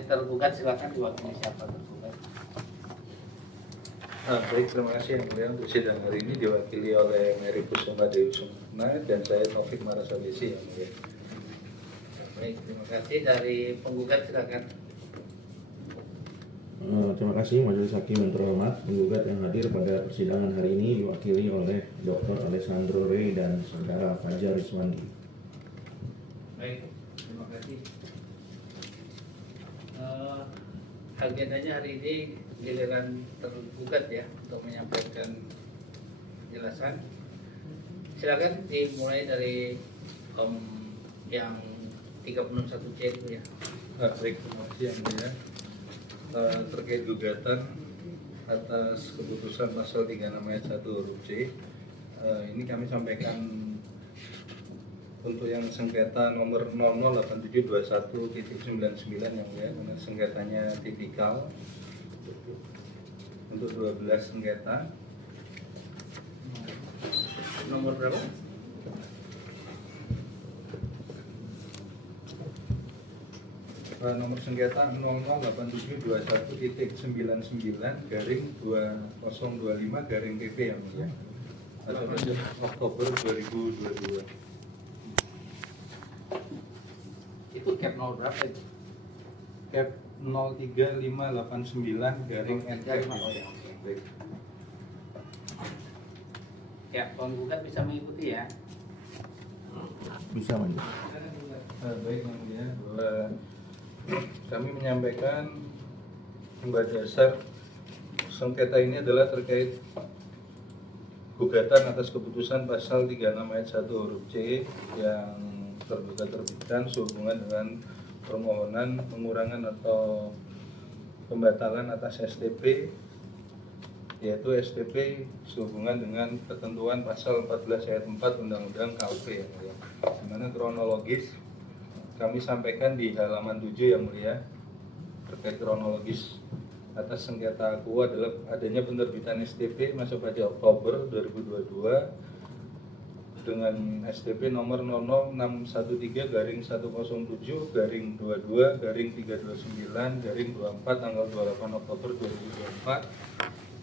tergugat silakan diwakili siapa tergugat. Baik, terima kasih yang mulia. Untuk sidang hari ini diwakili oleh Mary Kusuma Dewi Sumana dan saya Taufik Marasabesi yang mulia. Baik, terima kasih. Dari penggugat silakan. Terima kasih Majelis Hakim yang terhormat. Penggugat yang hadir pada persidangan hari ini diwakili oleh Dr. Alessandro Rey dan Saudara Fajar Rizwandi. Baik, terima kasih. Agendanya hari ini giliran tergugat ya untuk menyampaikan penjelasan. Silakan dimulai dari yang 361C itu ya. Baik, terima kasih yang mulia. Terkait gugatan atas keputusan pasal 36 ayat 1 huruf C, ini kami sampaikan untuk yang sengketa nomor 008721.99 yang mulia, karena sengketanya tipikal untuk 12 sengketa. Nomor berapa? Nomor sengketa 008721.99/2025/PP yang mulia, atau Oktober 2022. Itu cap 0 berapa itu? Cap 03589/NF. Oh ya, oke. Baik. Ya, penggugat bisa mengikuti ya. Bisa Majelis. Baik yang mulia, bahwa kami menyampaikan dasar sengketa ini adalah terkait gugatan atas keputusan pasal 36 ayat 1 huruf C yang tergugat terbitkan sehubungan dengan permohonan pengurangan atau pembatalan atas STP, yaitu STP sehubungan dengan ketentuan pasal 14 ayat 4 Undang-Undang KUP yang mulia. Di mana kronologis kami sampaikan di halaman 7 yang mulia, terkait kronologis atas sengketa aku adalah adanya penerbitan STP masa pada Oktober 2022 dengan STP nomor 00613-107-22-329-24 tanggal 28 Oktober 2024.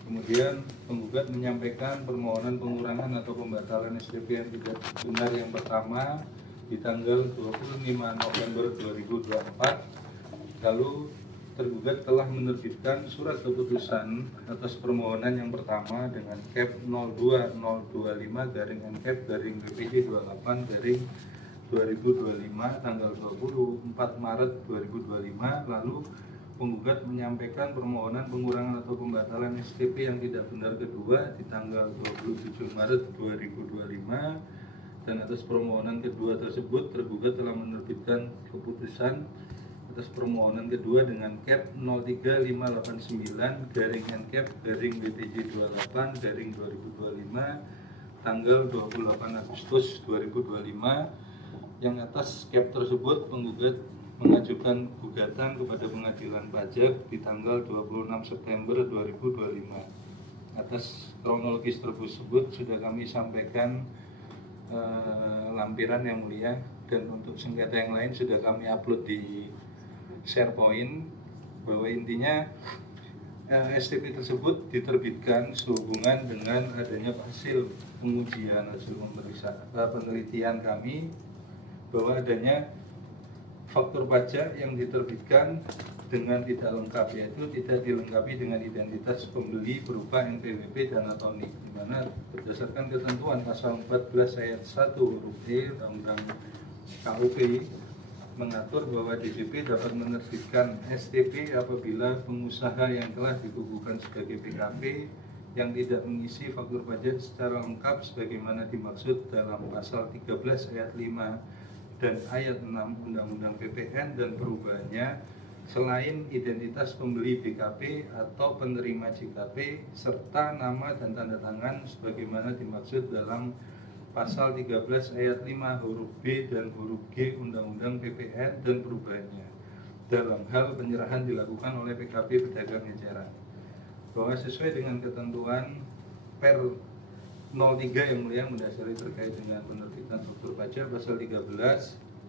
Kemudian penggugat menyampaikan permohonan pengurangan atau pembatalan STP yang tidak benar yang pertama di tanggal 25 November 2024. Lalu tergugat telah menerbitkan surat keputusan atas permohonan yang pertama dengan cap 02025-BPJ28-2025 tanggal 24 Maret 2025. Lalu penggugat menyampaikan permohonan pengurangan atau pembatalan STP yang tidak benar kedua di tanggal 27 Maret 2025. Dan atas permohonan kedua tersebut tergugat telah menerbitkan keputusan atas permohonan kedua dengan cap 03589-NCAP-BPJ28-2025 tanggal 28 Agustus 2025. Yang atas cap tersebut penggugat mengajukan gugatan kepada pengadilan pajak di tanggal 26 September 2025. Atas kronologis tersebut sudah kami sampaikan lampiran yang mulia, dan untuk sengketa yang lain sudah kami upload di SharePoint, bahwa intinya STP tersebut diterbitkan sehubungan dengan adanya hasil pengujian, hasil penelitian kami bahwa adanya faktur pajak yang diterbitkan dengan tidak lengkap, yaitu tidak dilengkapi dengan identitas pembeli berupa NPWP dan atau NIK, di mana berdasarkan ketentuan pasal 14 ayat 1 huruf E Undang-Undang KUP mengatur bahwa DJP dapat menerbitkan STP apabila pengusaha yang telah dikukuhkan sebagai PKP yang tidak mengisi faktur pajak secara lengkap sebagaimana dimaksud dalam pasal 13 ayat 5 dan ayat 6 Undang-Undang PPN dan perubahannya, selain identitas pembeli BKP atau penerima JKP serta nama dan tanda tangan sebagaimana dimaksud dalam pasal 13 ayat 5 huruf B dan huruf G Undang-Undang PPN dan perubahannya dalam hal penyerahan dilakukan oleh PKP pedagang eceran, bahwa sesuai dengan ketentuan Per 03 yang mulia mendasari terkait dengan penerbitan struktur pajak pasal 13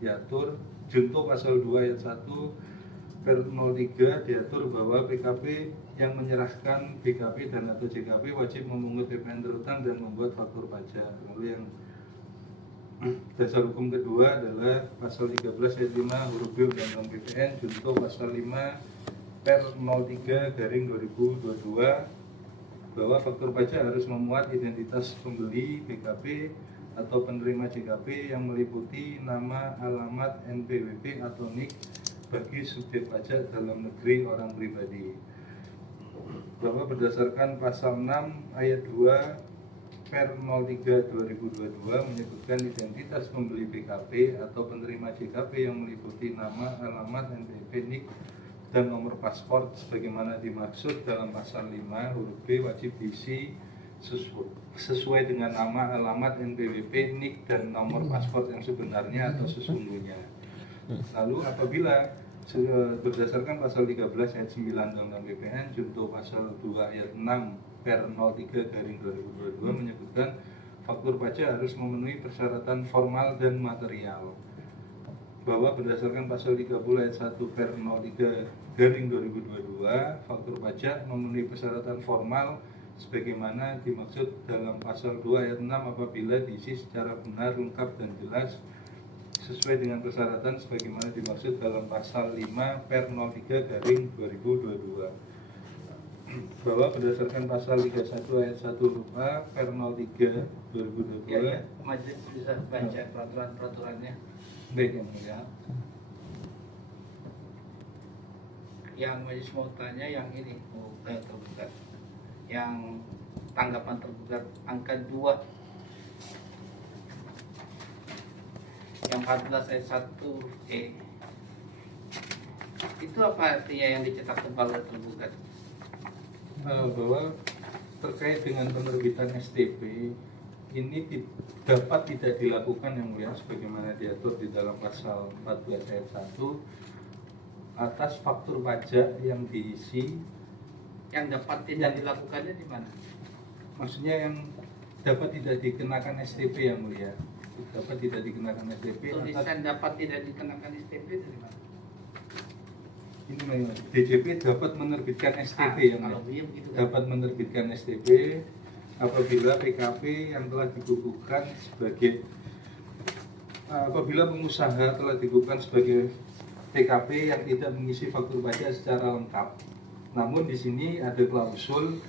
diatur junto pasal 2 ayat 1 Per 03 diatur bahwa PKP yang menyerahkan BKP dan atau JKP wajib memungut PPN terhutang dan membuat faktur pajak. Lalu yang dasar hukum kedua adalah pasal 13 ayat 5 huruf B Undang-Undang PPN junto pasal 5 per 03/2022 bahwa faktur pajak harus memuat identitas pembeli BKP atau penerima JKP yang meliputi nama, alamat, NPWP atau NIK bagi subjek pajak dalam negeri orang pribadi. Bahwa berdasarkan pasal 6 ayat 2 per 03/2022 menyebutkan identitas pembeli BKP atau penerima JKP yang meliputi nama, alamat, NPWP, NIK dan nomor paspor sebagaimana dimaksud dalam pasal 5 huruf B wajib diisi sesuai dengan nama, alamat, NPWP, NIK dan nomor paspor yang sebenarnya atau sesungguhnya. Lalu apabila berdasarkan pasal 13 ayat 9 Undang-Undang PPN junto pasal 2 ayat 6 per 03/2022 menyebutkan faktur pajak harus memenuhi persyaratan formal dan material. Bahwa berdasarkan pasal 30 ayat 1 per 03/2022 faktur pajak memenuhi persyaratan formal sebagaimana dimaksud dalam pasal 2 ayat 6 apabila diisi secara benar, lengkap dan jelas sesuai dengan persyaratan sebagaimana dimaksud dalam pasal 5 per 03/2022. Bahwa berdasarkan pasal 31 ayat 1 huruf A per 03/2022 Ya, majelis bisa baca peraturan-peraturannya. Baik, yang mulia. Yang majelis mau tanya yang ini, bukan tergugat. Yang tanggapan tergugat angka 2 yang 14 ayat 1 itu apa artinya yang dicetak tebal oleh tergugat? Bahwa terkait dengan penerbitan STP ini dapat tidak dilakukan yang mulia sebagaimana diatur di dalam pasal 14 ayat 1 atas faktur pajak yang diisi. Yang dapat tidak dilakukannya di mana? Maksudnya yang dapat tidak dikenakan STP yang mulia, dapat tidak dikenakan STP Tulisan dapat tidak dikenakan STP dari mana? ini memang DJP dapat menerbitkan STP yang kalau dia begitu kan? dapat menerbitkan STP apabila PKP yang telah dikukuhkan sebagai apabila pengusaha telah dikukuhkan sebagai PKP yang tidak mengisi faktur pajak secara lengkap. Namun di sini ada klausul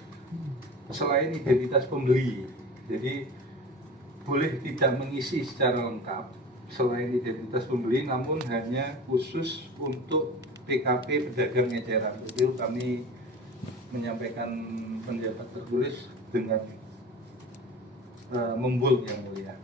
selain identitas pembeli. Jadi boleh tidak mengisi secara lengkap selain identitas pembeli, namun hanya khusus untuk PKP pedagang eceran. Itu kami menyampaikan pendapat tertulis dengan membold yang mulia.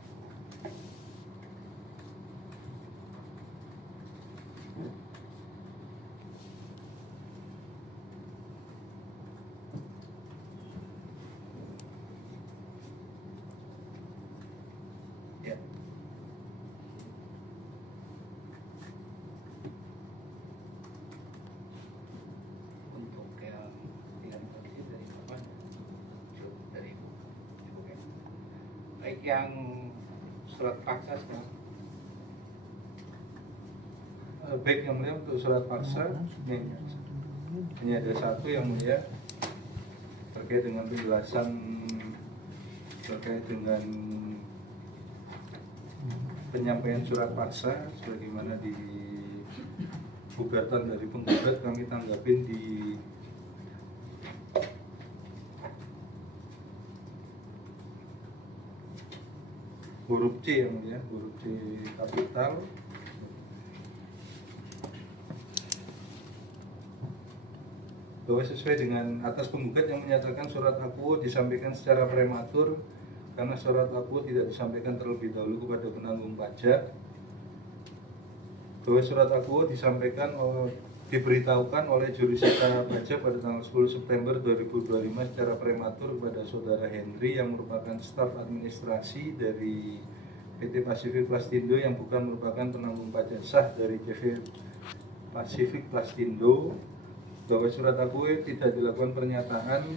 Ya. Untuk yang koleksi dari kapan? Dari Ibu. Baik yang surat paksa sekarang. Baik yang mulia untuk surat paksa ini ada satu yang mulia terkait dengan penjelasan terkait dengan penyampaian surat paksa sebagaimana di gugatan dari penggugat kami tanggapin di huruf C yang mulia, huruf C kapital. Bahwa sesuai dengan atas penggugat yang menyatakan surat akuo disampaikan secara prematur karena surat akuo tidak disampaikan terlebih dahulu kepada penanggung pajak. Bahwa surat akuo disampaikan diberitahukan oleh jurusita pajak pada tanggal 10 September 2025 secara prematur kepada saudara Henry yang merupakan staf administrasi dari PT Pacific Plastindo yang bukan merupakan penanggung pajak sah dari CV Pacific Plastindo. Bahwa surat akuo tidak dilakukan pernyataan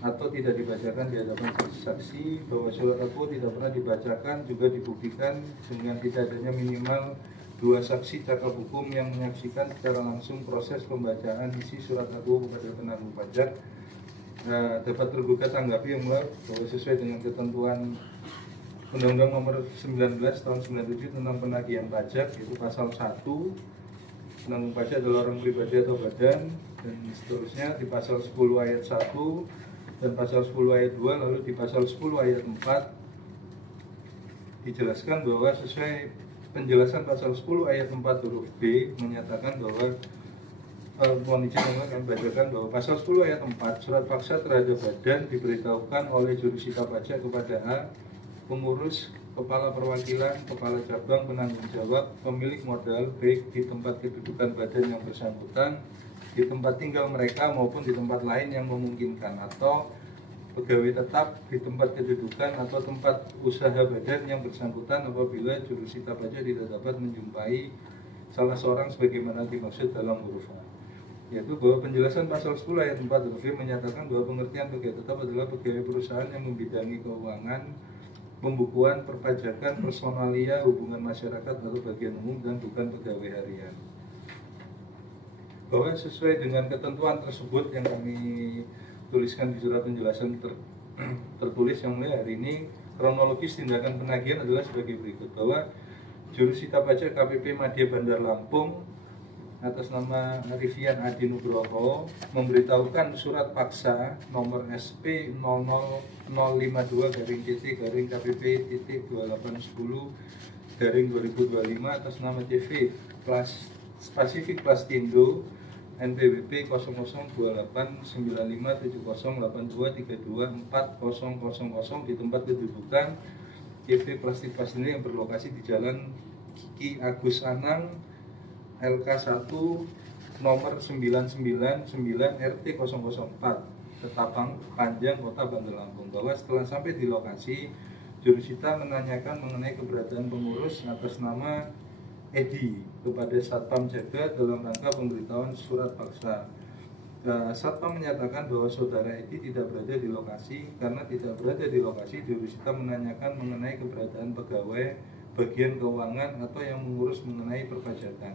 atau tidak dibacakan di hadapan saksi-saksi, bahwa surat akuo tidak pernah dibacakan juga dibuktikan dengan tidak adanya minimal 2 saksi cakap hukum yang menyaksikan secara langsung proses pembacaan isi surat aduan kepada penanggung pajak dapat tergugat tanggapi yang bahwa sesuai dengan ketentuan Undang-Undang Nomor 19 Tahun 97 tentang penagihan pajak, yaitu pasal 1, penanggung pajak adalah orang pribadi atau badan, dan seterusnya di pasal 10 ayat 1 dan pasal 10 ayat 2, lalu di pasal 10 ayat 4 dijelaskan bahwa sesuai penjelasan pasal 10 ayat 4 huruf B menyatakan bahwa mohon izin kami bacakan bahwa pasal 10 ayat 4 surat paksa terhadap badan diberitahukan oleh jurusita pajak kepada A, pengurus, kepala perwakilan, kepala cabang, penanggung jawab, pemilik modal baik di tempat kedudukan badan yang bersangkutan, di tempat tinggal mereka maupun di tempat lain yang memungkinkan, atau pegawai tetap di tempat kedudukan atau tempat usaha badan yang bersangkutan apabila jurusita pajak tidak dapat menjumpai salah seorang sebagaimana dimaksud dalam huruf A. Yaitu bahwa penjelasan pasal 10 ayat 4 huruf B menyatakan bahwa pengertian pegawai tetap adalah pegawai perusahaan yang membidangi keuangan, pembukuan, perpajakan, personalia, hubungan masyarakat atau bagian umum, dan bukan pegawai harian. Bahwa sesuai dengan ketentuan tersebut yang kami tuliskan di surat penjelasan tertulis yang mulai hari ini, kronologis tindakan penagihan adalah sebagai berikut. Bahwa jurusita pajak KPP Madya Bandar Lampung atas nama Arifian Adi Nugroho memberitahukan surat paksa nomor SP 000-KPP.2810/2025 atas nama CV Pacific Plastindo NPWP 00195708232400 di tempat kedudukan CV Plastik Plastindo yang berlokasi di Jalan Ki Agus Anang LK1 nomor 999 RT 004 Ketapang Panjang Kota Bandar Lampung. Bahwa setelah sampai di lokasi, jurusita menanyakan mengenai keberadaan pengurus atas nama Edi kepada Satpam Jaga dalam rangka pemberitahuan surat paksa. Satpam menyatakan bahwa saudara Edi tidak berada di lokasi. Karena tidak berada di lokasi, jurusita menanyakan mengenai keberadaan pegawai bagian keuangan atau yang mengurus mengenai perpajakan.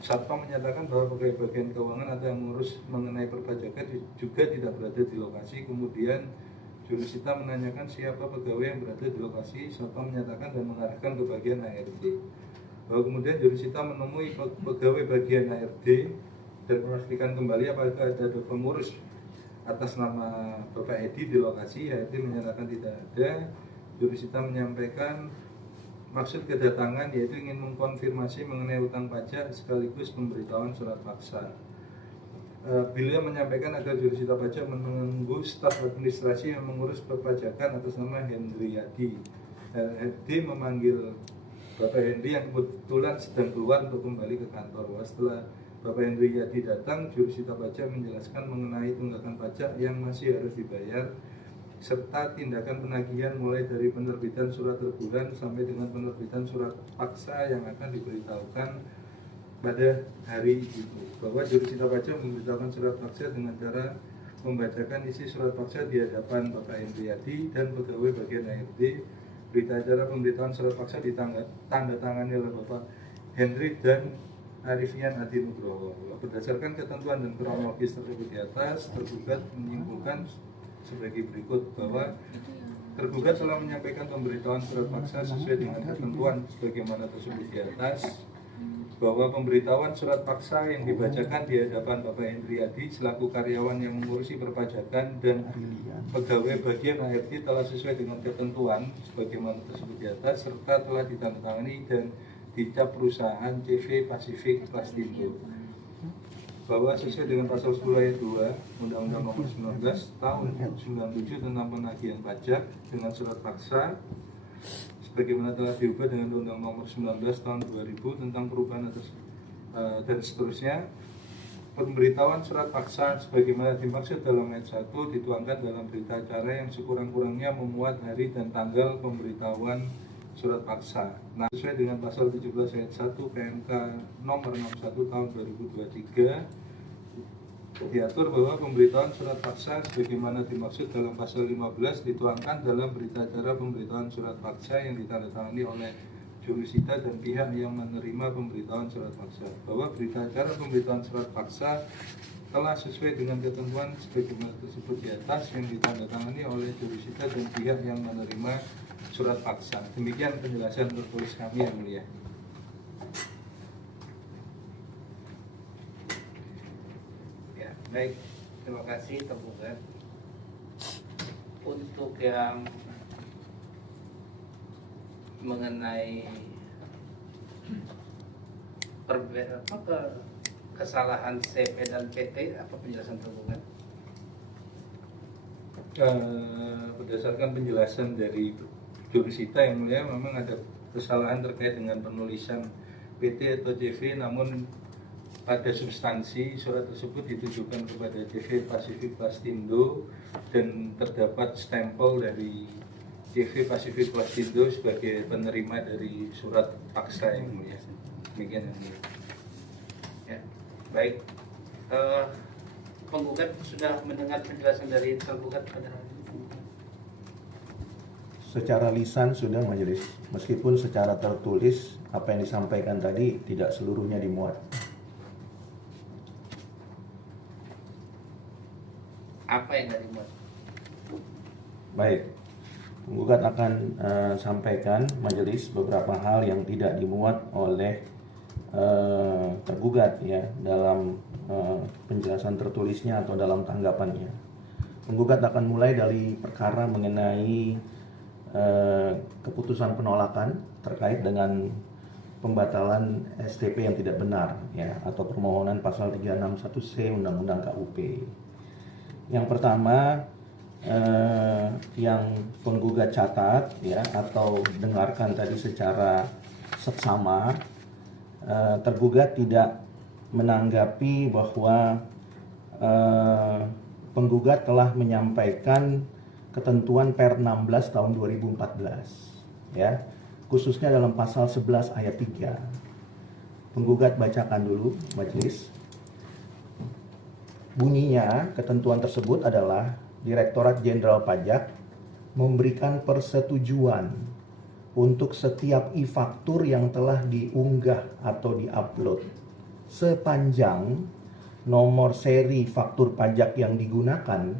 Satpam menyatakan bahwa pegawai bagian keuangan atau yang mengurus mengenai perpajakan juga tidak berada di lokasi. Kemudian jurusita menanyakan siapa pegawai yang berada di lokasi. Satpam menyatakan dan mengarahkan ke bagian HRD. Bahwa kemudian jurusita menemui pegawai bagian HRD dan memastikan kembali apakah ada pengurus atas nama Bapak Edi di lokasi. HRD menyatakan tidak ada. Jurusita menyampaikan maksud kedatangan yaitu ingin mengkonfirmasi mengenai utang pajak sekaligus pemberitahuan surat paksa. Beliau menyampaikan agar jurusita pajak menunggu staf administrasi yang mengurus perpajakan atas nama Hendriyadi. HRD memanggil Bapak Hendri yang kebetulan sedang keluar untuk kembali ke kantor. Setelah Bapak Hendriyadi datang, jurusita pajak menjelaskan mengenai tunggakan pajak yang masih harus dibayar serta tindakan penagihan mulai dari penerbitan surat teguran sampai dengan penerbitan surat paksa yang akan diberitahukan pada hari itu. Bahwa jurusita pajak memberitahukan surat paksa dengan cara membacakan isi surat paksa di hadapan Bapak Hendriyadi dan pegawai bagian HRD. Berita acara pemberitahuan surat paksa ditandatangani oleh Bapak Hendri dan Arifian Adi Nugroho. Berdasarkan ketentuan dan kronologis tersebut di atas, tergugat menyimpulkan sebagai berikut bahwa tergugat telah menyampaikan pemberitahuan surat paksa sesuai dengan ketentuan sebagaimana tersebut di atas, bahwa pemberitahuan surat paksa yang dibacakan di hadapan Bapak Hendriyadi selaku karyawan yang mengurusi perpajakan dan pegawai bagian HRD telah sesuai dengan ketentuan sebagaimana tersebut di atas serta telah ditandatangani dan dicap perusahaan CV Pacific Plastindo. Bahwa sesuai dengan pasal 10 ayat 2 Undang-Undang Nomor 19 Tahun 97 tentang penagihan pajak dengan surat paksa sebagaimana telah diubah dengan Undang-Undang Nomor 19 Tahun 2000 tentang perubahan atas dan seterusnya. Pemberitahuan surat paksa sebagaimana dimaksud dalam ayat 1 dituangkan dalam berita acara yang sekurang-kurangnya memuat hari dan tanggal pemberitahuan surat paksa. Nah, sesuai dengan pasal 17 ayat 1 PMK nomor 61 tahun 2023 diatur bahwa pemberitahuan surat paksa sebagaimana dimaksud dalam pasal 15 dituangkan dalam berita acara pemberitahuan surat paksa yang ditandatangani oleh jurusita dan pihak yang menerima pemberitahuan surat paksa, bahwa berita acara pemberitahuan surat paksa telah sesuai dengan ketentuan sebagaimana tersebut di atas yang ditandatangani oleh jurusita dan pihak yang menerima surat paksa. Demikian penjelasan tertulis kami, yang mulia. Ya, baik. Terima kasih tergugat. Untuk yang mengenai kesalahan CP dan PT, apa penjelasan tergugat? Berdasarkan penjelasan dari jurusita, yang mulia, memang ada kesalahan terkait dengan penulisan PT atau CV, namun pada substansi surat tersebut ditujukan kepada CV Pacific Plastindo dan terdapat stempel dari CV Pacific Plastindo sebagai penerima dari surat paksa, yang mulia. Demikian, yang mulia. Ya, baik. Penggugat sudah mendengar penjelasan dari tergugat pada hari ini. Secara lisan sudah majelis, meskipun secara tertulis apa yang disampaikan tadi tidak seluruhnya dimuat. Apa yang tidak dimuat? Baik, penggugat akan sampaikan majelis beberapa hal yang tidak dimuat oleh tergugat ya dalam penjelasan tertulisnya atau dalam tanggapannya. Penggugat akan mulai dari perkara mengenai keputusan penolakan terkait dengan pembatalan STP yang tidak benar ya, atau permohonan pasal 361C Undang-Undang KUP. Yang pertama yang penggugat catat ya atau dengarkan tadi secara seksama, tergugat tidak menanggapi bahwa penggugat telah menyampaikan ketentuan Per 16 tahun 2014 ya, khususnya dalam pasal 11 ayat 3. Penggugat bacakan dulu majelis. Bunyinya ketentuan tersebut adalah Direktorat Jenderal Pajak memberikan persetujuan untuk setiap e-faktur yang telah diunggah atau diupload sepanjang nomor seri faktur pajak yang digunakan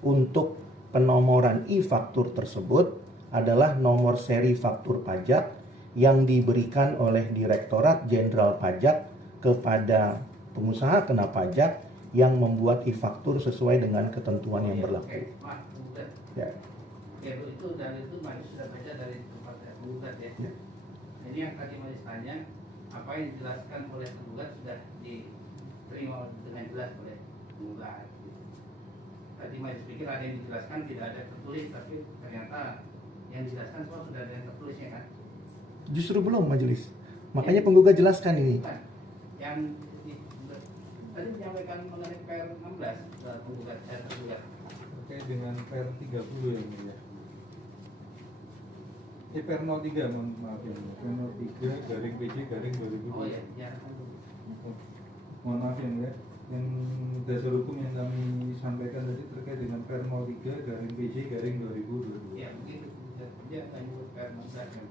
untuk penomoran e-faktur tersebut adalah nomor seri faktur pajak yang diberikan oleh Direktorat Jenderal Pajak kepada pengusaha kena pajak yang membuat e-faktur sesuai dengan ketentuan yang berlaku. Ya. Ya, itu dari itu Majelis sudah baca dari tempat penggugat ya. Ini yang tadi Majelis tanya, apa yang dijelaskan oleh penggugat sudah diterima dengan jelas oleh penggugat. Tadi Majelis pikir ada yang dijelaskan tidak ada tertulis, tapi ternyata yang dijelaskan semua sudah ada yang tertulisnya kan? Justru belum majelis. Makanya penggugat jelaskan ini. Bukan. Yang tadi menyampaikan mengenai Per 16 penggugat tergugat. Terkait dengan Per 30 ya, mulia. Per 03, maaf ya, Per 03 garing PJ garing 2020. Oh ya, ya. Mohon maaf ya, mulia. Yang dasar hukum yang kami sampaikan tadi terkait dengan Per 03 garing PJ garing 2020. Ya, begitu. Dia tanya Per 16.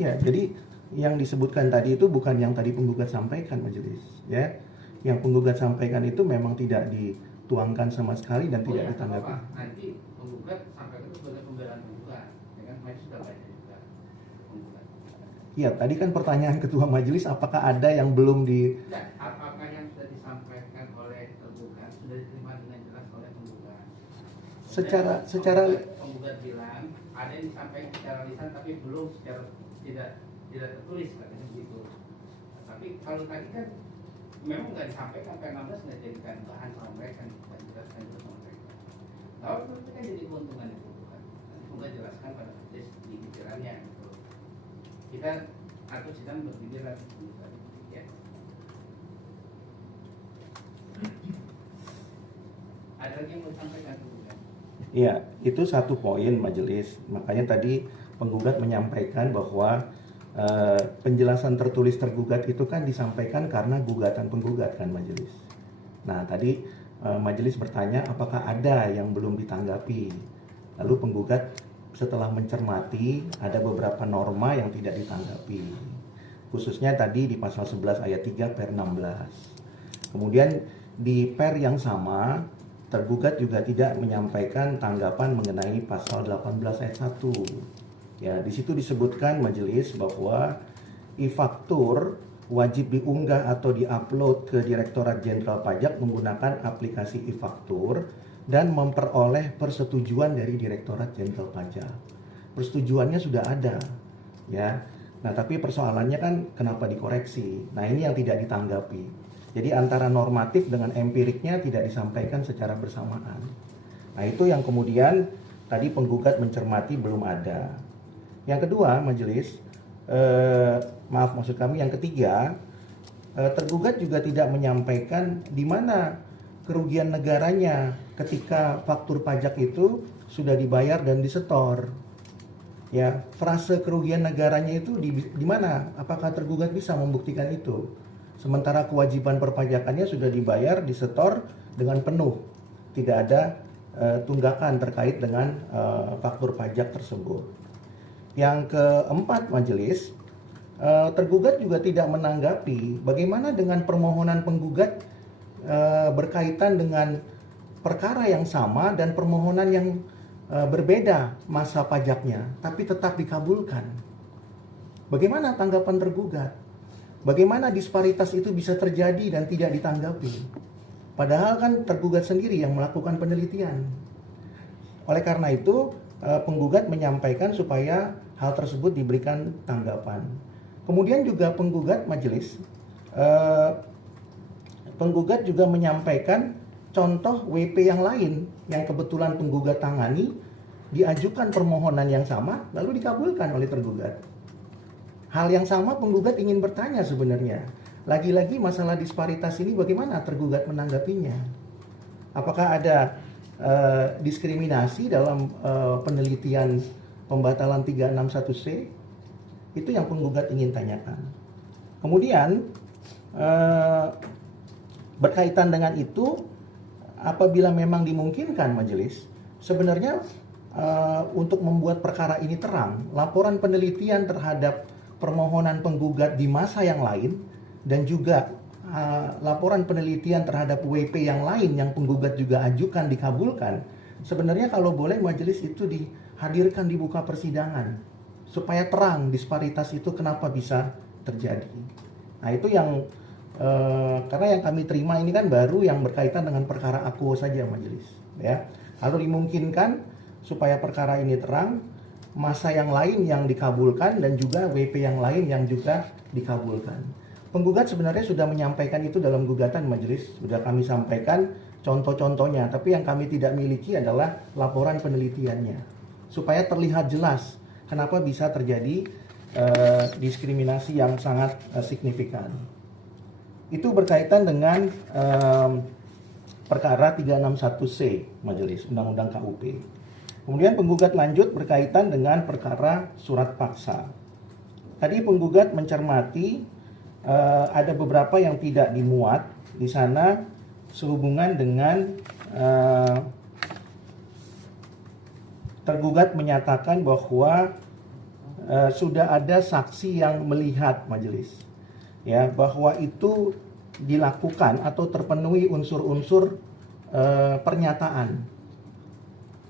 Ya, jadi yang disebutkan tadi itu bukan yang tadi penggugat sampaikan majelis, ya. Yang penggugat sampaikan itu memang tidak dituangkan sama sekali dan tidak ditanggapi. Nanti penggugat sampaikan itu sebagai pembelaan penggugat, ya kan? Majelis sudah baca juga penggugat. Iya, tadi kan pertanyaan ketua majelis apakah ada yang belum di... Nah, apakah yang sudah disampaikan oleh tergugat sudah diterima dengan jelas oleh penggugat? Secara penggugat bilang ada yang disampaikan secara lisan tapi belum secara tidak tertulis katanya begitu. Tapi kalau tadi kan memang nggak disampaikan Per 16 nggak jadikan bahan sama mereka, nggak jelaskan juga sama mereka. Kalau itu kan jadi keuntungannya penggugat. Nanti penggugat jelaskan pada majelis di pikirannya gitu. Kita atau sedang berpikiran ya. Ada lagi yang mau disampaikan penggugat? Iya, itu satu poin majelis. Makanya tadi penggugat menyampaikan bahwa penjelasan tertulis tergugat itu kan disampaikan karena gugatan penggugat kan majelis. Nah, tadi majelis bertanya apakah ada yang belum ditanggapi. Lalu penggugat setelah mencermati ada beberapa norma yang tidak ditanggapi. Khususnya tadi di pasal 11 ayat 3 per 16. Kemudian di per yang sama, tergugat juga tidak menyampaikan tanggapan mengenai pasal 18 ayat 1. Ya, di situ disebutkan majelis bahwa e-faktur wajib diunggah atau diupload ke Direktorat Jenderal Pajak menggunakan aplikasi e-faktur dan memperoleh persetujuan dari Direktorat Jenderal Pajak. Persetujuannya sudah ada, ya. Nah, tapi persoalannya kan kenapa dikoreksi? Nah, ini yang tidak ditanggapi. Jadi antara normatif dengan empiriknya tidak disampaikan secara bersamaan. Nah, itu yang kemudian tadi penggugat mencermati belum ada. Yang kedua, majelis, maksud kami yang ketiga, tergugat juga tidak menyampaikan di mana kerugian negaranya ketika faktur pajak itu sudah dibayar dan disetor. Ya, frase kerugian negaranya itu di mana? Apakah tergugat bisa membuktikan itu? Sementara kewajiban perpajakannya sudah dibayar, disetor dengan penuh. Tidak ada tunggakan terkait dengan faktur pajak tersebut. Yang keempat, majelis, tergugat juga tidak menanggapi bagaimana dengan permohonan penggugat berkaitan dengan perkara yang sama dan permohonan yang berbeda masa pajaknya, tapi tetap dikabulkan. Bagaimana tanggapan tergugat? Bagaimana disparitas itu bisa terjadi dan tidak ditanggapi? Padahal kan tergugat sendiri yang melakukan penelitian. Oleh karena itu, penggugat menyampaikan supaya hal tersebut diberikan tanggapan. Kemudian juga penggugat majelis, penggugat juga menyampaikan contoh WP yang lain yang kebetulan penggugat tangani, diajukan permohonan yang sama lalu dikabulkan oleh tergugat. Hal yang sama penggugat ingin bertanya sebenarnya. Lagi-lagi masalah disparitas ini bagaimana tergugat menanggapinya? Apakah ada diskriminasi dalam penelitian pembatalan 361C? Itu yang penggugat ingin tanyakan. Kemudian berkaitan dengan itu, apabila memang dimungkinkan majelis, sebenarnya untuk membuat perkara ini terang, laporan penelitian terhadap permohonan penggugat di masa yang lain dan juga laporan penelitian terhadap WP yang lain yang penggugat juga ajukan dikabulkan, sebenarnya kalau boleh majelis itu dihadirkan di muka persidangan supaya terang disparitas itu kenapa bisa terjadi. Nah, itu yang karena yang kami terima ini kan baru yang berkaitan dengan perkara akuo saja majelis, ya. Lalu dimungkinkan supaya perkara ini terang, masa yang lain yang dikabulkan dan juga WP yang lain yang juga dikabulkan. Penggugat sebenarnya sudah menyampaikan itu dalam gugatan majelis, sudah kami sampaikan contoh-contohnya, tapi yang kami tidak miliki adalah laporan penelitiannya, supaya terlihat jelas kenapa bisa terjadi diskriminasi yang sangat signifikan. Itu berkaitan dengan perkara 361C majelis Undang-Undang KUP. Kemudian penggugat lanjut berkaitan dengan perkara surat paksa. Tadi penggugat mencermati ada beberapa yang tidak dimuat di sana sehubungan dengan tergugat menyatakan bahwa sudah ada saksi yang melihat majelis, ya, bahwa itu dilakukan atau terpenuhi unsur-unsur pernyataan.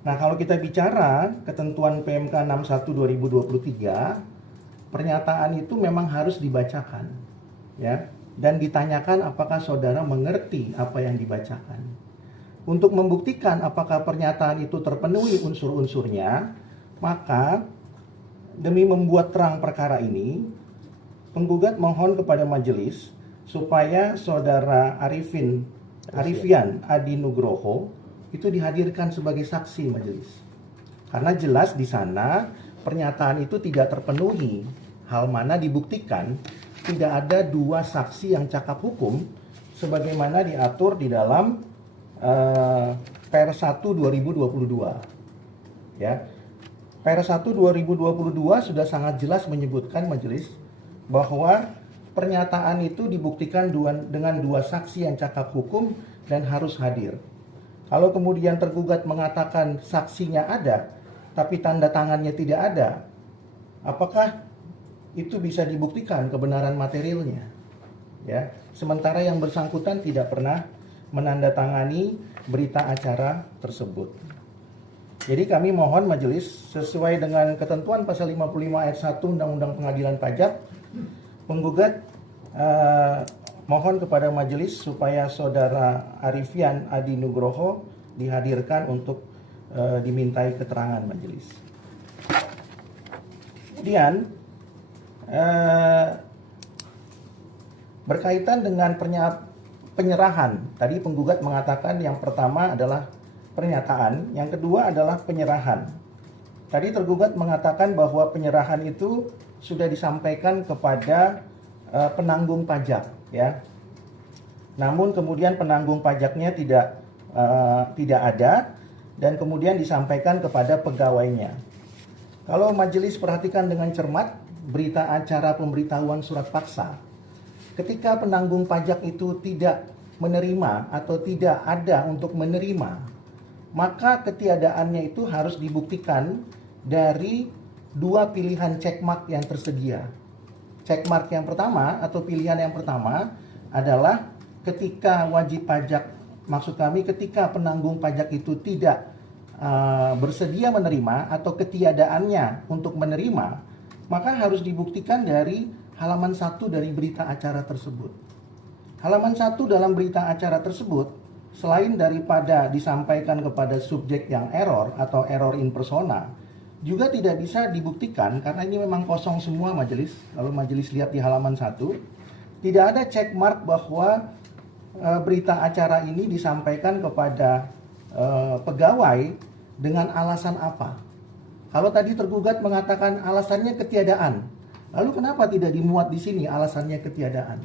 Nah, kalau kita bicara ketentuan PMK 61 2023, pernyataan itu memang harus dibacakan, ya, dan ditanyakan apakah saudara mengerti apa yang dibacakan. Untuk membuktikan apakah pernyataan itu terpenuhi unsur-unsurnya, maka demi membuat terang perkara ini, penggugat mohon kepada majelis supaya saudara Arifian Adi Nugroho itu dihadirkan sebagai saksi majelis. Karena jelas di sana pernyataan itu tidak terpenuhi, hal mana dibuktikan tidak ada dua saksi yang cakap hukum sebagaimana diatur di dalam Per 1 2022. Ya. Per 1 2022 sudah sangat jelas menyebutkan majelis bahwa pernyataan itu dibuktikan dengan dua saksi yang cakap hukum dan harus hadir. Kalau kemudian tergugat mengatakan saksinya ada, tapi tanda tangannya tidak ada, apakah itu bisa dibuktikan kebenaran materialnya? Ya, sementara yang bersangkutan tidak pernah menandatangani berita acara tersebut. Jadi kami mohon majelis sesuai dengan ketentuan pasal 55 ayat 1 Undang-Undang Pengadilan Pajak, penggugat mohon kepada majelis supaya saudara Arifian Adi Nugroho dihadirkan untuk dimintai keterangan majelis. Kemudian berkaitan dengan penyerahan, tadi penggugat mengatakan yang pertama adalah pernyataan, yang kedua adalah penyerahan. Tadi tergugat mengatakan bahwa penyerahan itu sudah disampaikan kepada penanggung pajak, ya. Namun kemudian penanggung pajaknya tidak ada dan kemudian disampaikan kepada pegawainya. Kalau majelis perhatikan dengan cermat berita acara pemberitahuan surat paksa, ketika penanggung pajak itu tidak menerima atau tidak ada untuk menerima, maka ketiadaannya itu harus dibuktikan dari dua pilihan checkmark yang tersedia. Checkmark yang pertama atau pilihan yang pertama adalah ketika wajib pajak, maksud kami ketika penanggung pajak itu tidak bersedia menerima atau ketiadaannya untuk menerima, maka harus dibuktikan dari halaman 1 dari berita acara tersebut. Halaman 1 dalam berita acara tersebut, selain daripada disampaikan kepada subjek yang error atau error in persona, juga tidak bisa dibuktikan karena ini memang kosong semua majelis. Kalau majelis lihat di halaman 1, tidak ada checkmark bahwa berita acara ini disampaikan kepada pegawai dengan alasan apa. Kalau tadi tergugat mengatakan alasannya ketiadaan, lalu kenapa tidak dimuat di sini alasannya ketiadaan?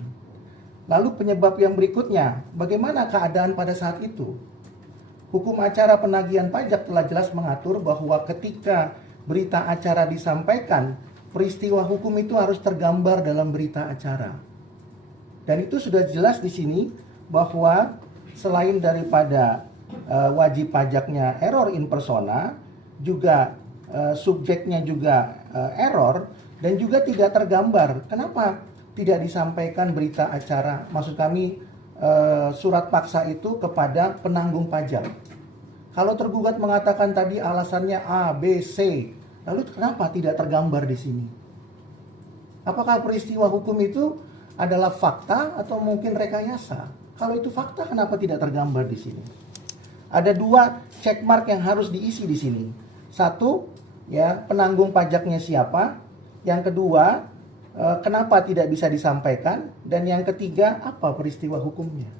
Lalu penyebab yang berikutnya, bagaimana keadaan pada saat itu? Hukum acara penagihan pajak telah jelas mengatur bahwa ketika berita acara disampaikan, peristiwa hukum itu harus tergambar dalam berita acara. Dan itu sudah jelas di sini bahwa selain daripada wajib pajaknya error in persona, juga subjeknya juga error dan juga tidak tergambar. Kenapa tidak disampaikan berita acara, maksud kami surat paksa itu kepada penanggung pajak? Kalau tergugat mengatakan tadi alasannya A, B, C, lalu kenapa tidak tergambar di sini? Apakah peristiwa hukum itu adalah fakta atau mungkin rekayasa? Kalau itu fakta, kenapa tidak tergambar di sini? Ada dua checkmark yang harus diisi di sini. Satu, ya, penanggung pajaknya siapa? Yang kedua, kenapa tidak bisa disampaikan? Dan yang ketiga, apa peristiwa hukumnya?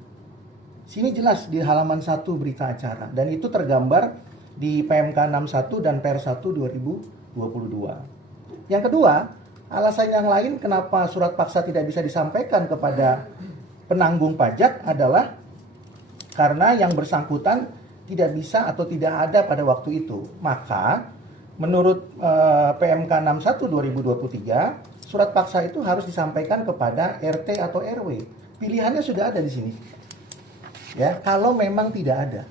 Sini jelas di halaman 1 berita acara, dan itu tergambar di PMK 61 dan Per 1 2022. Yang kedua, alasan yang lain kenapa surat paksa tidak bisa disampaikan kepada penanggung pajak adalah karena yang bersangkutan tidak bisa atau tidak ada pada waktu itu. Maka menurut PMK 61 2023, surat paksa itu harus disampaikan kepada RT atau RW. Pilihannya sudah ada di sini. Ya, kalau memang tidak ada.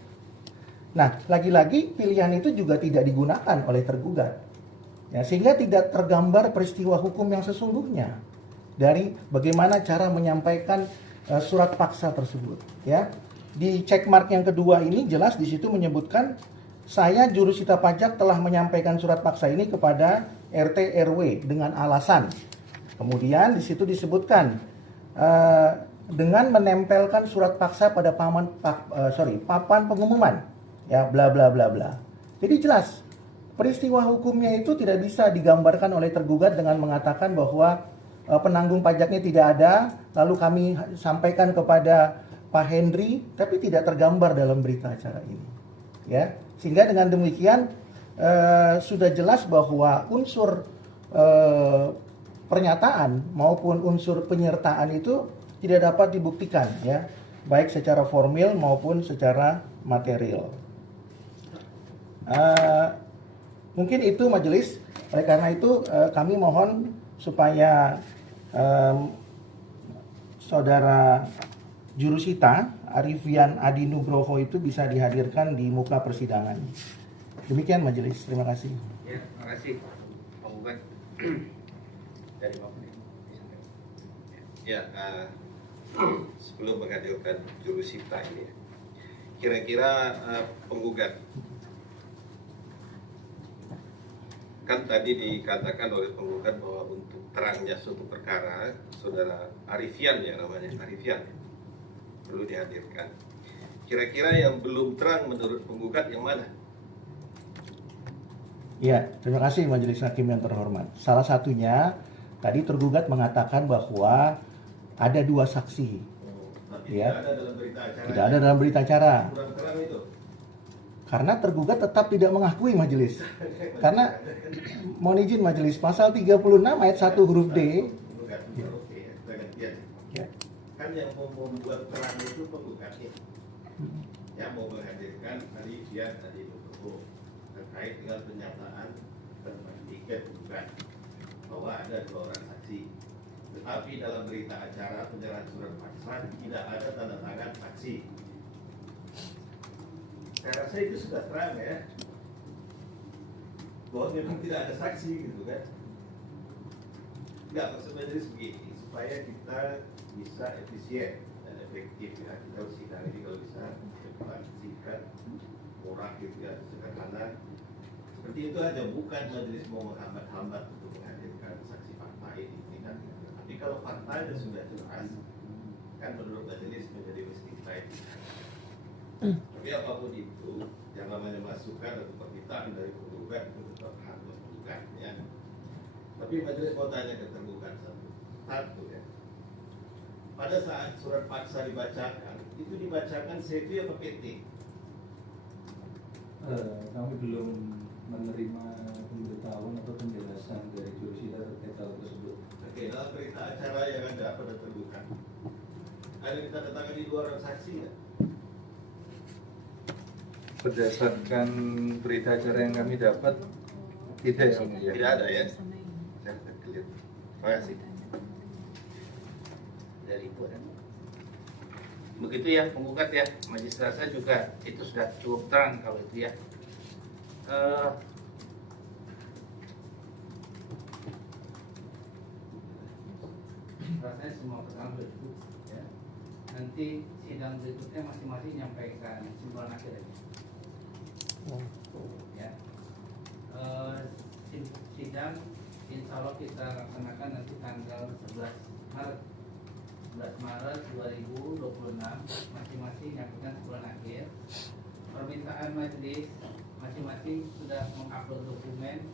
Nah, lagi-lagi pilihan itu juga tidak digunakan oleh tergugat. Ya, sehingga tidak tergambar peristiwa hukum yang sesungguhnya dari bagaimana cara menyampaikan surat paksa tersebut, ya. Di checkmark yang kedua ini jelas di situ menyebutkan saya jurusita pajak telah menyampaikan surat paksa ini kepada RT RW dengan alasan. Kemudian di situ disebutkan dengan menempelkan surat paksa pada papan pengumuman, ya, bla bla bla bla. Jadi jelas peristiwa hukumnya itu tidak bisa digambarkan oleh tergugat dengan mengatakan bahwa penanggung pajaknya tidak ada, lalu kami sampaikan kepada Pak Henry, tapi tidak tergambar dalam berita acara ini, ya. Sehingga dengan demikian sudah jelas bahwa unsur pernyataan maupun unsur penyertaan itu tidak dapat dibuktikan, ya, baik secara formil maupun secara material. Mungkin itu majelis. Oleh karena itu kami mohon supaya saudara jurusita Arifian Adi Nugroho itu bisa dihadirkan di muka persidangan. Demikian majelis, terima kasih. Ya, terima kasih penggugat dari Bapak. Ya, sebelum menghadirkan juru sipta ini, kira-kira penggugat kan tadi dikatakan oleh penggugat bahwa untuk terangnya suatu perkara, saudara Arifian ya namanya, Arifian perlu dihadirkan. Kira-kira yang belum terang menurut penggugat yang mana? Ya, terima kasih majelis hakim yang terhormat. Salah satunya tadi tergugat mengatakan bahwa ada 2 saksi. Tapi Ya. tidak ada dalam berita acara. Tidak ada dalam berita acara. Kurang terang itu. Karena tergugat tetap tidak mengakui majelis. Karena mohon izin majelis, pasal 36 ayat 1 huruf D. Penggugat. Ya. Oke, gantian. Ya. Kan yang mau membuat terang itu penggugatnya. Yang mau menghadirkan Arifian tadi itu terkait dengan pernyataan tiket penggugat bahwa ada 2 orang saksi. Tetapi dalam berita acara penyerahan surat paksa tidak ada tanda tangan saksi. Saya rasa itu sudah terang ya, bahwa memang tidak ada saksi gitu kan. Enggak, maksud majelis begini, supaya kita bisa efisien dan efektif ya. Kita harus sidang ini kalau bisa cepat, singkat, murah gitu ya, sederhana. Seperti itu aja, bukan majelis mau menghambat-hambat untuk menghadirkan saksi fakta ini. Tapi kalau faktanya sudah jelas, kan menurut majelis menjadi mesti baik. Tapi apapun itu, yang namanya masukan atau permintaan dari penggugat itu tetap hak penggugat ya. Tapi majelis mau tanya ke tergugat satu ya. Pada saat surat paksa dibacakan, itu dibacakan CV atau PT? Kami belum menerima pemberitahuan atau penjelasan dari jurusita terkait hal tersebut. Oke, dalam berita acara yang ada pada tergugat, ada ditandatangani 2 orang saksi ya? Berdasarkan berita acara yang kami dapat, tidak ya Mulia. Tidak ada ya? Saya clear. Terima kasih. Dari itu kan. Begitu ya penggugat ya, majelis rasa juga itu sudah cukup terang kalau itu ya. Rasanya semua keterangan sudah cukup ya. Nanti sidang berikutnya masing-masing nyampaikan kesimpulan akhir aja. Ya. Sidang insya Allah kita laksanakan nanti tanggal 11 Maret 2026, masing-masing nyampaikan kesimpulan akhir. Permintaan majelis masing-masing sudah mengupload dokumen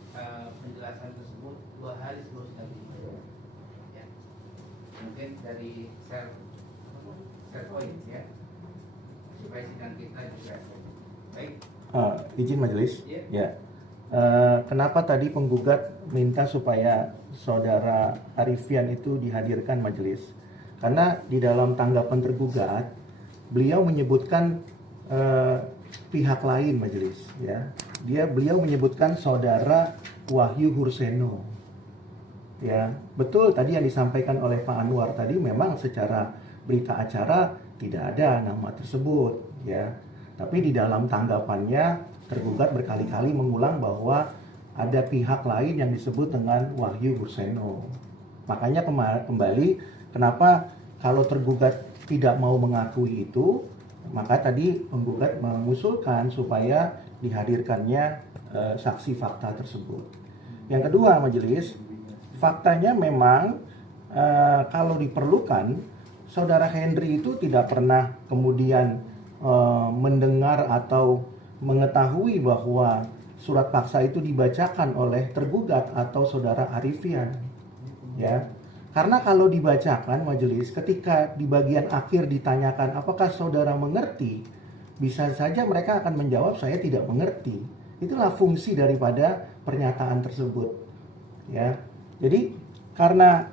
penjelasan tersebut 2 hari sebelum sidang dimulai. Ya. Mungkin dari share point ya, supaya sidang kita juga baik. Izin majelis. Iya. Ya. Kenapa tadi penggugat minta supaya saudara Arifian itu dihadirkan majelis? Karena di dalam tanggapan tergugat, beliau menyebutkan pihak lain majelis. Ya, beliau menyebutkan saudara Wahyu Hurseno. Ya, betul tadi yang disampaikan oleh Pak Anwar tadi memang secara berita acara tidak ada nama tersebut. Ya. Tapi di dalam tanggapannya tergugat berkali-kali mengulang bahwa ada pihak lain yang disebut dengan Wahyu Hurseno. Makanya kembali kenapa kalau tergugat tidak mau mengakui itu, maka tadi penggugat mengusulkan supaya dihadirkannya saksi fakta tersebut. Yang kedua majelis, faktanya memang kalau diperlukan saudara Henry itu tidak pernah kemudian mendengar atau mengetahui bahwa surat paksa itu dibacakan oleh tergugat atau saudara Arifian. Ya. Karena kalau dibacakan majelis, ketika di bagian akhir ditanyakan apakah saudara mengerti, bisa saja mereka akan menjawab saya tidak mengerti. Itulah fungsi daripada pernyataan tersebut. Ya. Jadi karena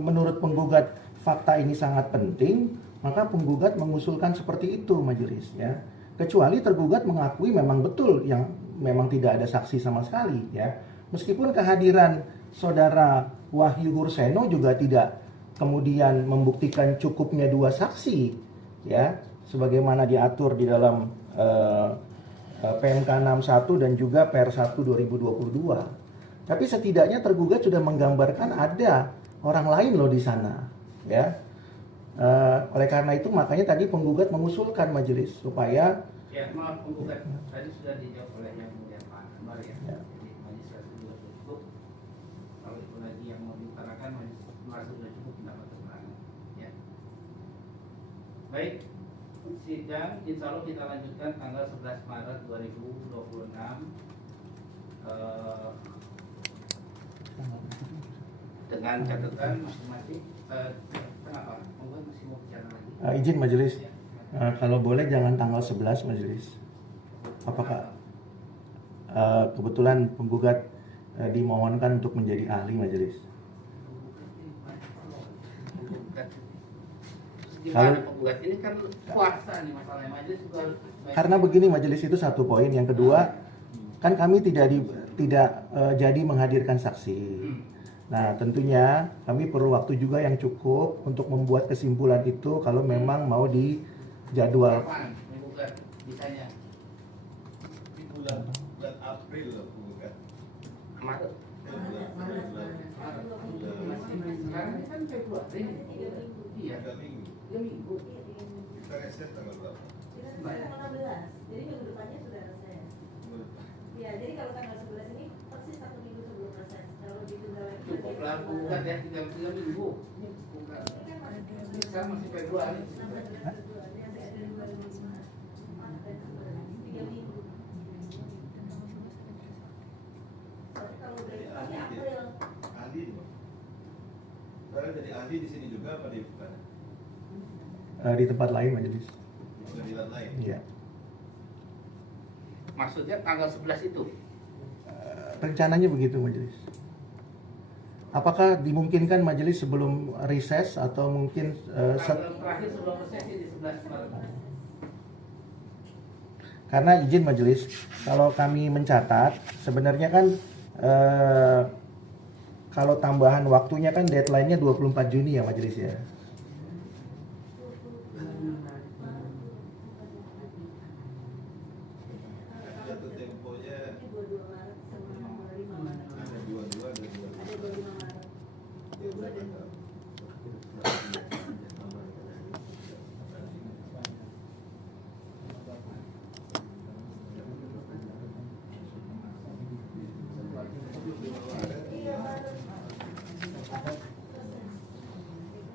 menurut penggugat fakta ini sangat penting, maka penggugat mengusulkan seperti itu majelis ya. Kecuali tergugat mengakui memang betul yang memang tidak ada saksi sama sekali ya. Meskipun kehadiran saudara Wahyu Hurseno juga tidak kemudian membuktikan cukupnya 2 saksi ya, sebagaimana diatur di dalam PMK 61 dan juga PR 1 2022. Tapi setidaknya tergugat sudah menggambarkan ada orang lain loh di sana, ya. Oleh karena itu makanya tadi penggugat mengusulkan majelis supaya Ya, maaf penggugat tadi sudah dijawab oleh yang mulia Pak Anwar ya. Ya. Jadi majelis merasa sudah cukup. Kalau itu lagi yang mau diutarakan, majelis merasa sudah cukup mendapat keterangan. Ya. Baik, sidang insya Allah kita lanjutkan tanggal 11 Maret 2026 dengan catatan masing-masing. Kenapa? Penggugat masih mau bicara lagi? izin majelis, Ya. kalau boleh jangan tanggal 11 majelis. Apakah kebetulan penggugat dimohonkan untuk menjadi ahli majelis? Gimana penggugat ini kan puasa nih masalahnya, majelis juga harus Karena begini majelis itu satu poin. Yang kedua, kan kami tidak jadi menghadirkan saksi. Nah, tentunya kami perlu waktu juga yang cukup untuk membuat kesimpulan itu kalau memang mau dijadwal. Kapan penggugat bisanya? Di bulan April loh bukan? Maret. Sekarang ini kan Februari. Iya. 3 minggu. 3 minggu. Kita reses tanggal berapa? Tanggal 16, jadi minggu depannya sudah reses. Ya, jadi kalau tanggal 11 ini persis 1 minggu sebelum reses. Kalau ditunda lagi Cukup lah penggugat ya 3 minggu. Bukan. Sekarang masih Februari. Ahli di mana? Sekarang jadi ahli di sini juga apa di bukan? Di tempat lain majelis. Di pengadilan lain. Iya. Maksudnya tanggal 11 itu. Rencananya begitu majelis. Apakah dimungkinkan majelis sebelum reses atau mungkin Tanggal terakhir sebelum resesi di 11 Maret. karena izin majelis, kalau kami mencatat sebenarnya kan kalau tambahan waktunya kan deadline-nya 24 Juni ya majelis ya. Jatuh temponya ada 22 dan 25.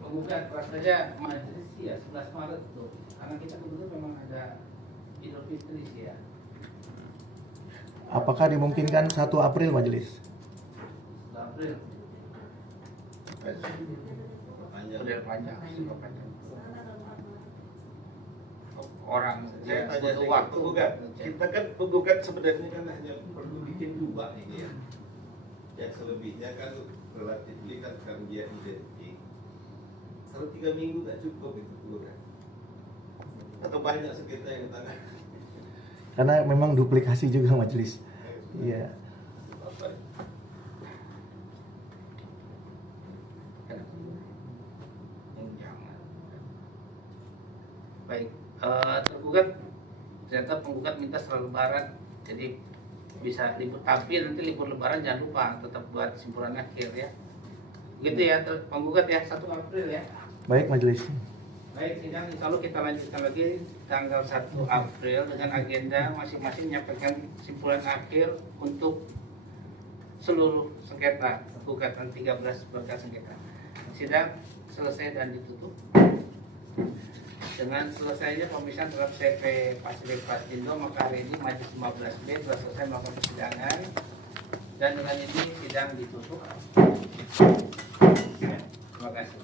Penggugat rasanya majelis ya 11 Maret tuh. Karena kita kebetulan memang ada Idul Fitri sih ya. Apakah dimungkinkan 1 April majelis? 1 April. Panjang. Udah panjang, super panjang. Orang Saya ya, tanya butuh sedikit waktu. penggugat. Kita kan penggugat sebenarnya kan hanya perlu bikin 2 ini ya. Yang selebihnya kan relatif kan dia identik. Kalau 3 minggu nggak cukup itu penggugat. Atau banyak sengketa yang tangan. Karena memang duplikasi juga majelis. Iya. Apa? Jangan. Baik, tergugat ternyata penggugat minta setelah lebaran, jadi bisa libur, tapi nanti libur lebaran jangan lupa tetap buat kesimpulan akhir ya. Gitu ya penggugat ya 1 April ya. Baik majelis. Baik, sidang insya Allah kita lanjutkan lagi tanggal 1 April dengan agenda masing-masing menyampaikan kesimpulan akhir untuk seluruh sengketa gugatan 13 berkas sengketa. Sidang selesai dan ditutup. Dengan selesainya pemeriksaan terhadap CP Pasir Prasidindo, maka hari ini Majelis 15B telah selesai melakukan persidangan dan dengan ini sidang ditutup. Ya, terima kasih.